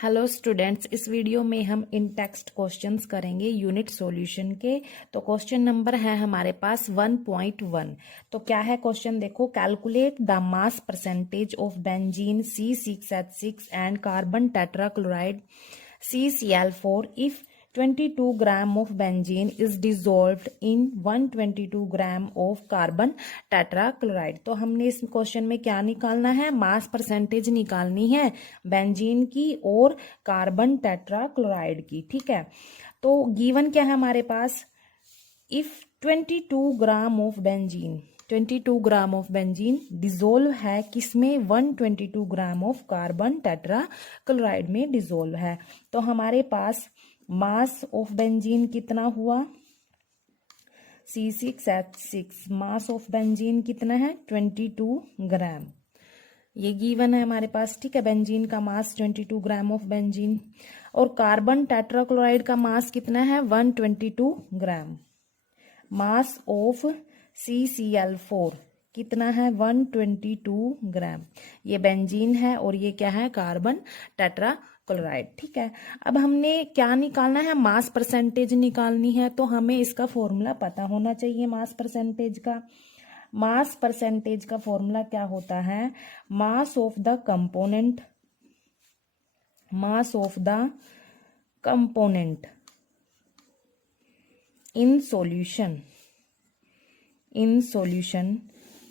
Hello students, इस video में हम इन टेक्स्ट क्वेश्चंस करेंगे यूनिट सॉल्यूशन के। तो क्वेश्चन नंबर है हमारे पास 1.1। तो क्या है क्वेश्चन, देखो। Calculate the mass percentage of benzene C6H6 and carbon tetrachloride CCl4 if 22 gram of benzene is dissolved in 122 gram of carbon tetrachloride. तो हमने इस क्वेश्चन में क्या निकालना है, मास परसेंटेज निकालनी है बेंजीन की और कार्बन टेट्राक्लोराइड की। ठीक है, तो गिवन क्या है हमारे पास, if 22 gram of benzene 22 gram of benzene dissolve है किसमें, 122 ग्राम ऑफ कार्बन टेट्राक्लोराइड में डिजोल्व है। तो हमारे पास मास ऑफ बेंजीन कितना हुआ, C6H6, मास ऑफ बेंजीन कितना है 22 ग्राम, ये गिवन है हमारे पास। ठीक है, बेंजीन का मास 22 ग्राम ऑफ बेंजीन, और कार्बन टेट्राक्लोराइड का मास कितना है 122 ग्राम। मास ऑफ CCl4 कितना है 122 ग्राम। ये बेंजीन है और ये क्या है, कार्बन टेट्राक्लोराइड। ठीक है, अब हमने क्या निकालना है, मास परसेंटेज निकालनी है। तो हमें इसका फॉर्मूला पता होना चाहिए मास परसेंटेज का। मास परसेंटेज का फॉर्मूला क्या होता है, mass of the component, mass of the component in solution, in solution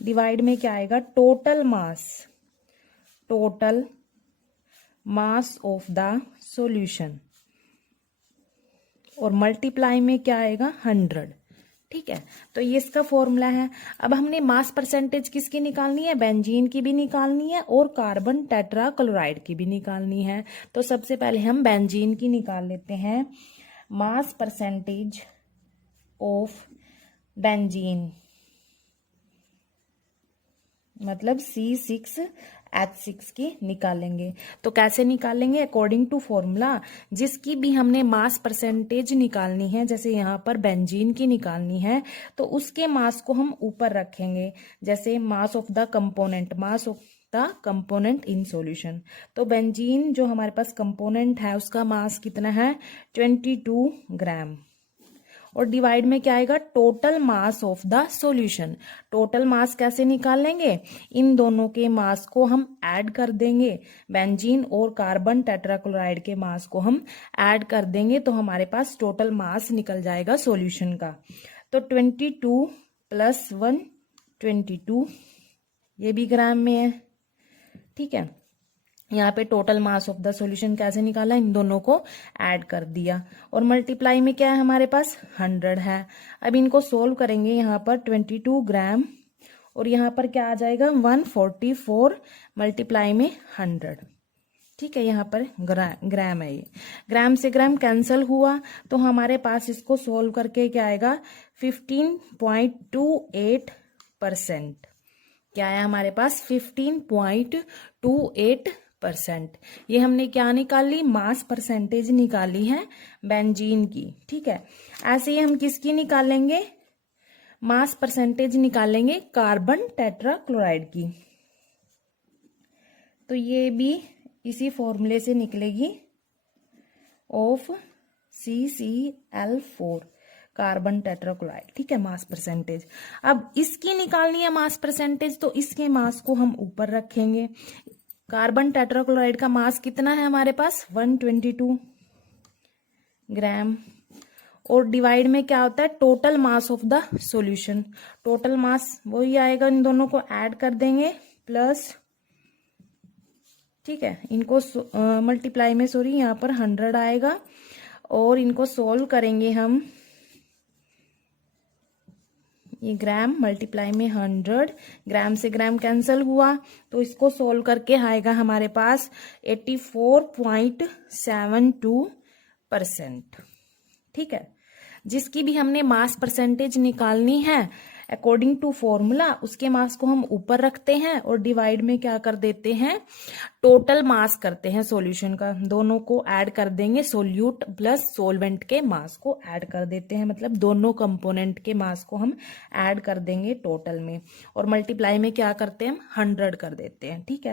divide में क्या आएगा, total mass, total mass of the solution, और मल्टीप्लाई में क्या आएगा 100। ठीक है, तो ये इसका फॉर्मूला है। अब हमने मास परसेंटेज किसकी निकालनी है, बेंजीन की भी निकालनी है और कार्बन टेट्राक्लोराइड की भी निकालनी है। तो सबसे पहले हम बेंजीन की निकाल लेते हैं। मास परसेंटेज ऑफ बेंजीन मतलब C6H6 की निकालेंगे। तो कैसे निकालेंगे, अकॉर्डिंग टू फॉर्मूला। जिसकी भी हमने मास परसेंटेज निकालनी है, जैसे यहाँ पर बेंजीन की निकालनी है, तो उसके मास को हम ऊपर रखेंगे। जैसे mass of the component, mass of the component in solution. तो बेंजीन जो हमारे पास कंपोनेंट है उसका मास कितना है 22 ग्राम, और डिवाइड में क्या आएगा, total mass of the solution. Total mass कैसे निकालेंगे, इन दोनों के मास को हम ऐड कर देंगे, बेंजीन और कार्बन टेट्राक्लोराइड के मास को हम ऐड कर देंगे, तो हमारे पास टोटल मास निकल जाएगा सॉल्यूशन का। तो 22 प्लस 1 22, ये भी ग्राम में है। ठीक है, यहाँ पे total mass of the solution कैसे निकाला, इन दोनों को ऐड कर दिया, और मल्टीप्लाई में क्या है हमारे पास 100 है। अब इनको सोल्व करेंगे, यहाँ पर 22 ग्राम और यहाँ पर क्या आ जाएगा 144, मल्टीप्लाई में 100। ठीक है, यहाँ पर ग्राम है, ये ग्राम से ग्राम कैंसल हुआ, तो हमारे पास इसको सोल्व करके क्या आएगा 15.28%। क्या है हमारे पास 15.28%। ये हमने क्या निकाली, मास परसेंटेज निकाली है बेंजीन की। ठीक है, ऐसे ही हम किसकी निकालेंगे, मास परसेंटेज निकालेंगे कार्बन टेट्राक्लोराइड की। तो ये भी इसी फॉर्मूले से निकलेगी, ऑफ CCl4 कार्बन टेट्राक्लोराइड। ठीक है, मास परसेंटेज। अब इसकी निकालनी है मास परसेंटेज, तो इसके मास को हम ऊपर रखेंगे। कार्बन टेट्राक्लोराइड का मास कितना है हमारे पास 122 ग्राम, और डिवाइड में क्या होता है, total mass of the solution. Total mass वही आएगा, इन दोनों को ऐड कर देंगे प्लस, ठीक है, इनको मल्टीप्लाई में सॉरी यहाँ पर 100 आएगा, और इनको सोल्व करेंगे हम, ये ग्राम मल्टीप्लाई में 100, ग्राम से ग्राम कैंसल हुआ, तो इसको सोल्व करके आएगा हमारे पास 84.72%। ठीक है, जिसकी भी हमने मास परसेंटेज निकालनी है अकॉर्डिंग टू फॉर्मूला, उसके मास को हम ऊपर रखते हैं और डिवाइड में क्या कर देते हैं, टोटल मास करते हैं सॉल्यूशन का, दोनों को ऐड कर देंगे, सोल्यूट प्लस सोलवेंट के मास को ऐड कर देते हैं, मतलब दोनों कंपोनेंट के मास को हम ऐड कर देंगे टोटल में, और मल्टीप्लाई में क्या करते हैं हम 100 कर देते हैं। ठीक है।